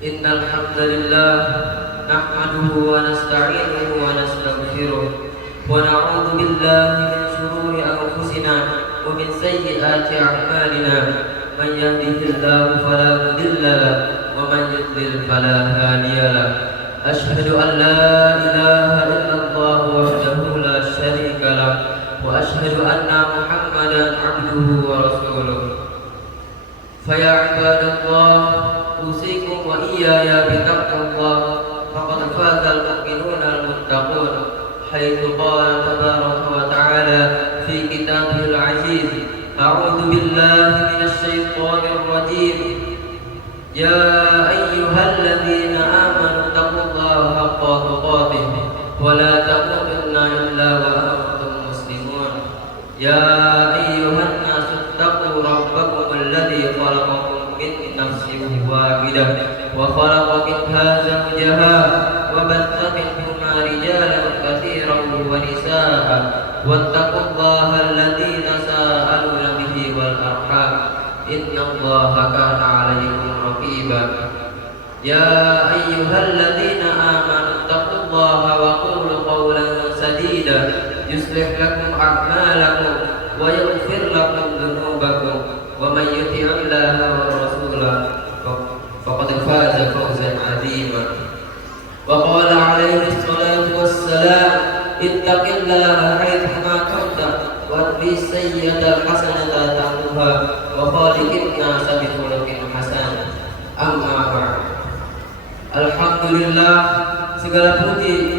Innal hamdalillah nahmaduhu wa nasta'inuhu wa nastaghfiruh wa na'udzu billahi min shururi anfusina wa min sayyiati a'malina. Man yahdihillahu fala mudilla lahu wa man yudlil fala hadiya lahu. Ashhadu an la ilaha illallah wahdahu la syarika lahu wa ashhadu anna Muhammadan 'abduhu wa rasuluh. Fa ya ibadallah usikum wa iyaya bittaqwallah faqad fazal mu'minuna al-muttaqun haitsu qala tabaraka wa ta'ala fi kitabihil 'aziz a'udzu billahi minasy syaithanir rajim ya ayyuhalladzina amanu taqullaha haqqa tuqatih wa la tamutunna illa wa antum muslimun ya ayyuhan nasu taqu rabbakum alladzi khalaqakum min nafsin wahidah wa khalaqa minha zawjaha wa batha minhuma rijalan katsiran wa nisaa'a wattaqullaha alladzi tasaaluna bihi wal arham innallaha kana 'alaykum raqiba ya ayyuhalladzina amanu taqullaha wa qulu qawlan sadida yuslih lakum a'malakum wa yaghfir lakum dhunubakum wa man yuti'illaha wa rasulahu faqad faza fawzan 'azima. Wa qala 'alaihi salatu wassalam ittaqillaha haitsu ma kunta wa atbi sayyi'ata hasanata tamhuha wa khaliqin nasa bi khuluqin hasan. Amma ba'd. Alhamdulillah, segala puji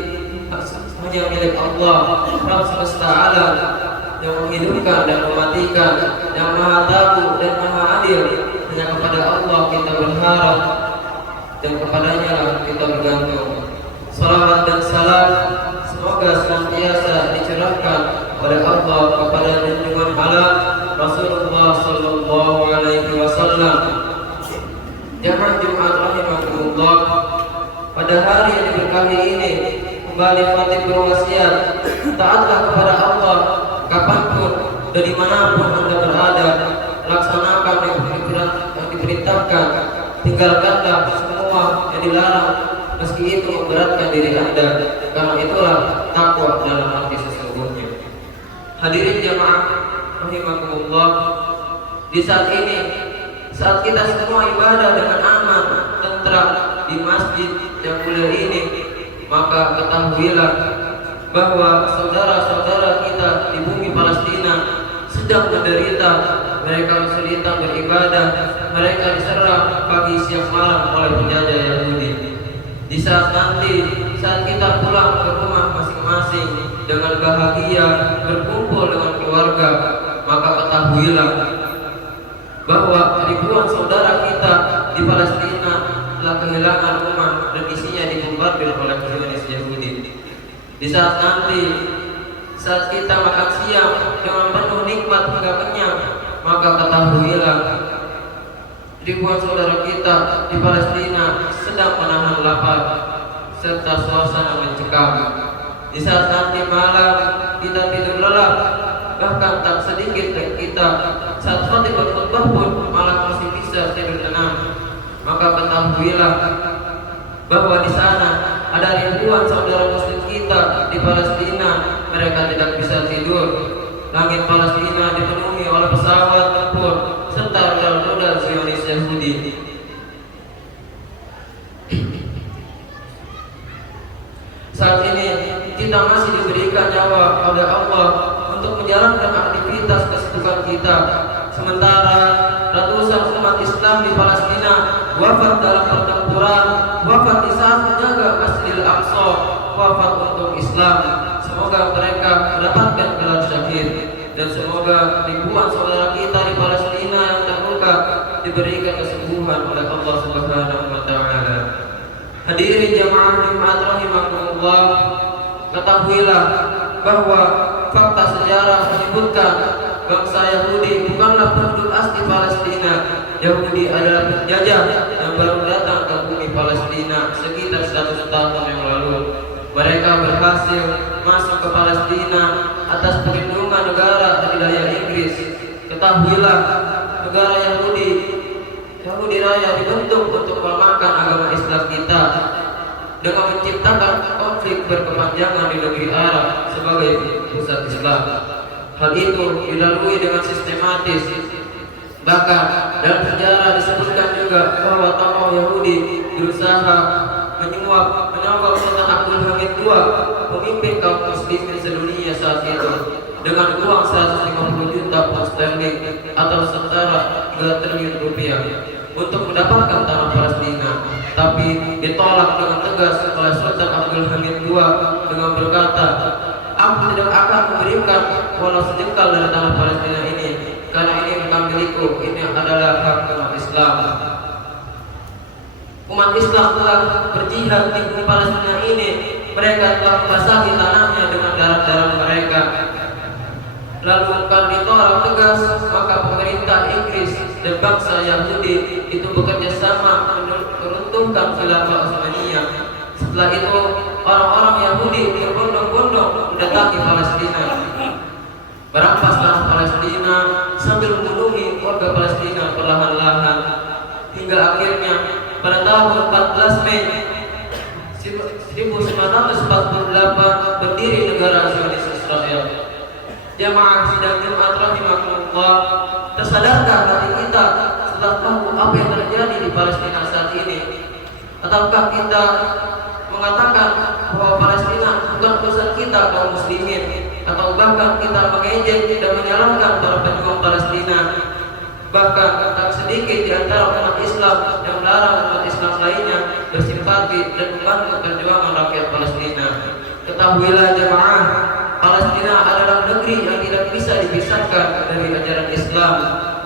hanya milik Allah Rabb semesta alam yang menghidupkan dan mematikan, yang maha tahu dan maha adil. Hanya kepada Allah kita berharap dan kepadanya kita bergantung. Salawat dan salam semoga senantiasa dicurahkan oleh Allah kepada junjungan alam Rasulullah sallallahu alaihi wasallam. Jamaah Jumat rahimakumullah, pada hari yang diberkahi ini kembali Fatih berwasiat, taatlah kepada Allah kapanpun dan dimanapun Anda berada. Laksanakan yang diperintahkan, tinggalkanlah semua yang dilarang meski itu memberatkan diri Anda, karena itulah takwa dalam hati sesungguhnya. Hadirin jamaah rahimakumullah, di saat ini, saat kita semua ibadah dengan aman, tentram di masjid yang mulia ini, maka ketahuilah bahwa saudara-saudara kita di bumi Palestina sedang menderita. Mereka kesulitan beribadah, mereka diserang pagi siang malam oleh penjajah Yahudi. Di saat nanti, saat kita pulang ke rumah masing-masing dengan bahagia berkumpul dengan keluarga, maka ketahuilah bahwa ribuan saudara kita di Palestina telah kehilangan rumah dan isinya dibombardir oleh Zionis Yahudi. Di saat nanti, saat kita makan siang dengan penuh nikmat hingga kenyang, maka ketahuilah ribuan saudara kita di Palestina sedang menahan lapar serta suasana mencekam. Di saat nanti malam kita tidur lelap, bahkan tak sedikit dari kita saat Fatih berkhutbah pun malah masih bisa tidur tenang, maka ketahuilah bahwa di sana ada ribuan saudara muslim kita di Palestina, mereka tidak bisa tidur. Langit Palestina dipenuhi oleh pesawat tempur serta rudal-rudal Zionis Yahudi. Saat ini kita masih diberikan nyawa oleh Allah untuk menjalankan aktivitas kesibukan kita, sementara ratusan umat Islam di Palestina wafat dalam pertempuran, wafat di saat menjaga Masjidil Aqsa, wafat untuk Islam. Semoga mereka mendapatkan gelar syahid, dan semoga ribuan saudara kita di Palestina yang terluka diberikan kesembuhan oleh Allah Subhanahu wa taala. Hadirin jamaah Jumat rahimakumullah, ketahuilah bahwa fakta sejarah menyebutkan bangsa Yahudi bukanlah penduduk asli Palestina. Yahudi adalah penjajah yang baru datang ke bumi Palestina sekitar 100 tahun yang lalu. Mereka berhasil masuk ke Palestina atas perlindungan negara adidaya Inggris. Ketahuilah, negara Yahudi Raya dibentuk untuk melemahkan agama Islam kita dengan menciptakan konflik berkepanjangan di negeri Arab sebagai pusat Islam. Hal itu dilalui dengan sistematis. Bahkan dalam sejarah disebutkan juga bahwa tokoh Yahudi berusaha menyuap Sultan Abdul Hamid II, pemimpin kaum muslimin sedunia saat itu, dengan uang 150 juta pound sterling atau setara 2 triliun rupiah untuk mendapatkan tanah Palestina, tapi ditolak dengan tegas oleh Sultan Abdul Hamid II dengan berkata, "Aku tidak akan memberikan walau sejengkal dari tanah Palestina ini, karena ini bukan milikku, ini adalah hak umat Islam." Umat Islam telah berjihad di bumi Palestina ini. Mereka telah membasahi tanahnya dengan darah-darah mereka. Lalu kalau ditolak tegas, maka pemerintah Inggris dan bangsa Yahudi itu bekerja sama meruntuhkan khilafah Utsmaniyah. Setelah itu orang-orang Yahudi berbondong-bondong mendatangi Palestina, merampas tanah Palestina sambil membunuhi warga Palestina perlahan-lahan, hingga akhirnya pada tahun 14 Mei 1948 berdiri negara Zionis Israel. Jamaah sidang Jumat rahimakumullah, tersadarkah hati kita setelah tahu apa yang terjadi di Palestina saat ini? Ataukah kita mengatakan bahwa Palestina bukan urusan kita kaum muslimin, atau bahkan kita mengejek dan menyalahkan para pejuang Palestina? Bahkan tak sedikit di antara umat Islam yang melarang umat Islam lainnya bersimpati dan membantu perjuangan rakyat Palestina. Ketahuilah jemaah, Palestina adalah negeri yang tidak bisa dipisahkan dari ajaran Islam.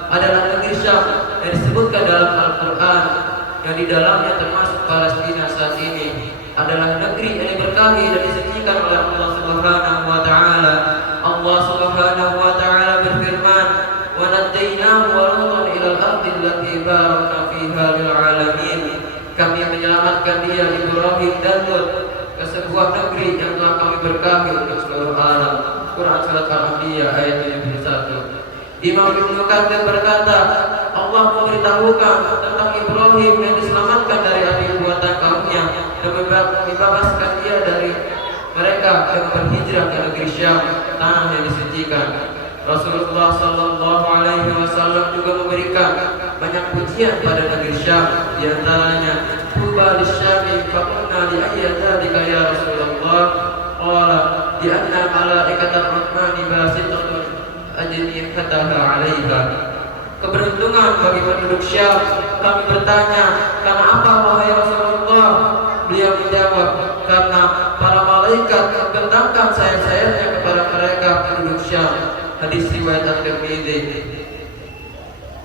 Adalah negeri Syam yang disebutkan dalam Al-Quran, yang di dalamnya termasuk Palestina saat ini. Adalah negeri yang diberkahi dan disucikan oleh Allah Subhanahu wa Ta'ala. Allah Subhanahu wa Ta'ala berfirman, "Wa najjaynahu wa Lutan ilal ardi allati barakna fiha lil alamin." Kami menyelamatkan dia, Ibrahim dan Lut, ke sebuah negeri yang telah kami berkahi untuk seluruh alam. Quran Surat Al-Anbiya ayat 71. Imam Ibnu Katsir berkata, Allah memberitahukan tentang Ibrahim yang diselamatkan dari api buatan kaumnya dan membebaskan dia dari mereka yang berhijrah ke negeri Syam, tanah yang disucikan. Rasulullah Sallallahu Alaihi Wasallam juga memberikan banyak pujian pada negeri Syam, di antaranya Tuba lisyami faqulna li ayyadzalika ya Rasulullah qala di anna malaikatar rahmani basitatun ajnihataha 'alaiha. Keberuntungan bagi penduduk Syam. Kami bertanya, karena apa wahai Rasulullah? Beliau menjawab, karena para malaikat membentangkan sayap-sayapnya kepada mereka penduduk Syam. Hadis riwayat At-Tirmidzi.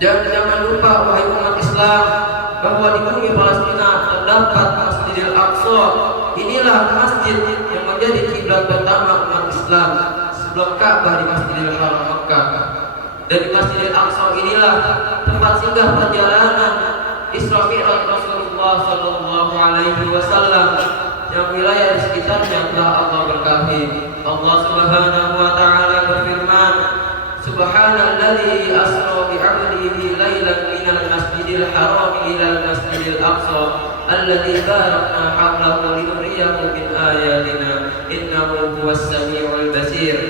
Jangan lupa wahai umat Islam bahwa di bumi Palestina terdapat Masjidil Aqsa. Inilah masjid yang menjadi kiblat pertama umat Islam sebelum Ka'bah di Masjidil Haram Makkah. Dan di Masjidil Aqsa inilah tempat singgah perjalanan Isra Mi'raj Rasulullah Sallallahu Alaihi Wasallam, yang wilayah di sekitarnya telah Allah berkahi. Allah Subhanahu Wa Taala berfirman, Subhanalladzi asra bi 'abdihi lailan minal masjidil haram ilal masjidil aqsa alladzi barakna hawlahu linuriyahu min ayatina innahu huwas samiul basir.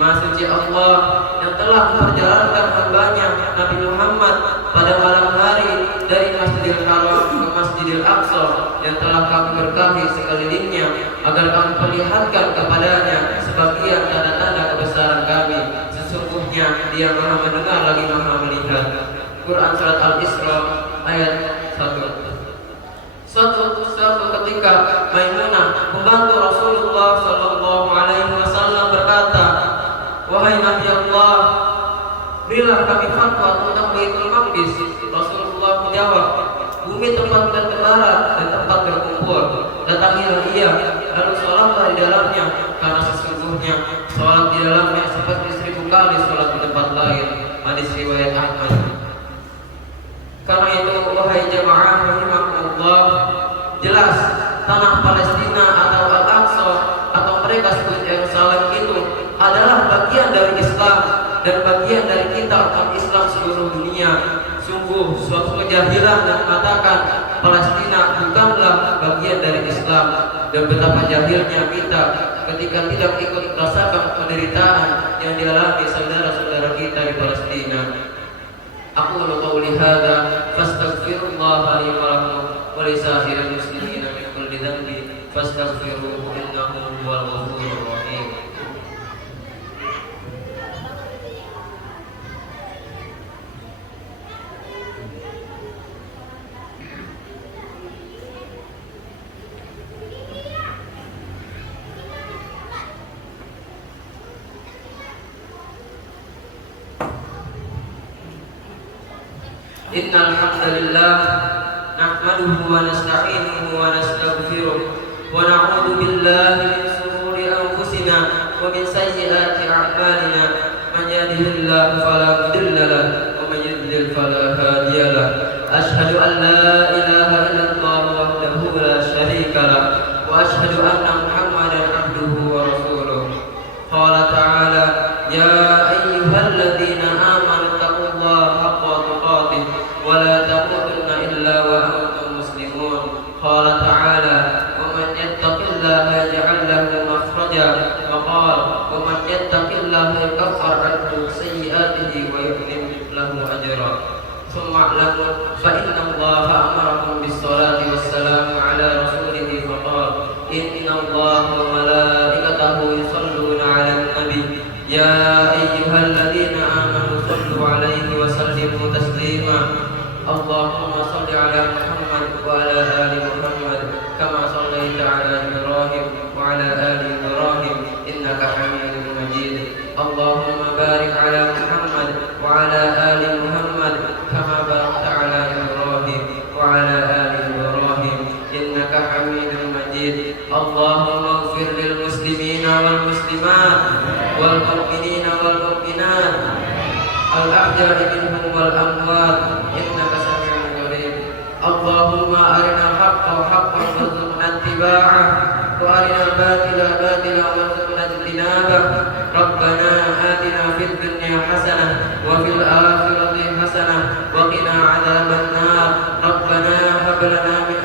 Maha suci Allah yang telah memperjalankan hambanya Nabi Muhammad pada malam hari dari Masjidil Haram ke Masjidil Aqsa yang telah kami berkahi sekelilingnya, agar kami perlihatkan kepadanya sebagian tanda-tanda kebesaran kami. Sesungguhnya dia maha mendengar lagi maha melihat. Quran Surat Al-Isra ayat 1. Suatu ketika Maimunah pembantu Rasulullah Sallallahu Alaihi Wasallam berkata, wahai Nabi Allah, berilah kami fatwa tentang Baitul Maqdis. Rasulullah menjawab, bumi tempat bertembara dan tempat berkumpul. Datangilah ia, lalu sholatlah di dalamnya, karena sesungguhnya sholat di dalamnya seperti 1000 kali sholat di tempat lain. Hadis riwayat Ahmad. Karena itu wahai jemaah rahimakumullah, jelas tanah Palestina atau Al-Aqsa atau mereka sebut Yerusalem itu adalah bagian dari Islam dan bagian dari kita umat Islam seluruh dunia. Sungguh suatu kejahilan yang mengatakan Palestina bukanlah bagian dari Islam, dan betapa jahilnya kita ketika tidak ikut merasakan penderitaan yang dialami saudara-saudara kita di Palestina. Aku qauli hadza fastaghfirullah li wa lakum wa li sa'iril muslimina min kulli dhanbin fastaghfiruhu innahu huwal ghafurur rahim. Innal hamdalillah nahmaduhu wa nasta'inuhu wa nastaghfiruh wa na'udzu billahi min shururi anfusina wa min sayyiati a'malina. Man yahdihillahu fala mudilla lahu wa man yudlil fala hadiya lahu. Asyhadu an la ilaha illallah wahdahu la syarika lahu wa asyhadu anna Muhammadan abduhu wa rasuluh. Qala ta'ala ya ayyuhalladzina amanu taqullaha haqqa tuqatih wa la tamutunna illa wa antum muslimun. Qala ta'ala wa man yattaqillaha yaj'al lahu makhraja wa qala wa man yattaqillaha yukaffir 'anhu sayyi'atihi wa yu'tim lahu ajra. Thumma a'lamu fa inna Allaha amarakum bis-salati was-salamu 'ala rasulihi fa qala inna Allaha wa malaikatahu yusalluna 'alan nabi ya ayyuhalladzina amanu sallu 'alaihi wa sallimu taslima. Allahumma salli 'ala Muhammad wa 'ala ali Muhammad kama shallaita 'ala Ibrahim wa 'ala ali Ibrahim innaka Hamidum Majid. Allahumma barik 'ala Muhammad wa 'ala ali Muhammad kama barakta 'ala Ibrahim wa 'ala ali Ibrahim innaka Hamidum Majid. Allahumma ighfir lil muslimina wal muslimat wal mu'minina wal mu'minat al ahya'i minhum wal amwat innaka sami'un qarib. Allahumma arina al-haqqa haqqan warzuqna ittiba'ah wa arina al-batila batilan warzuqna ijtinabah. Rabbana atina fid dunya hasanah wa fil akhirati hasanah wa qina adzaban nar. Rabbana hab lana min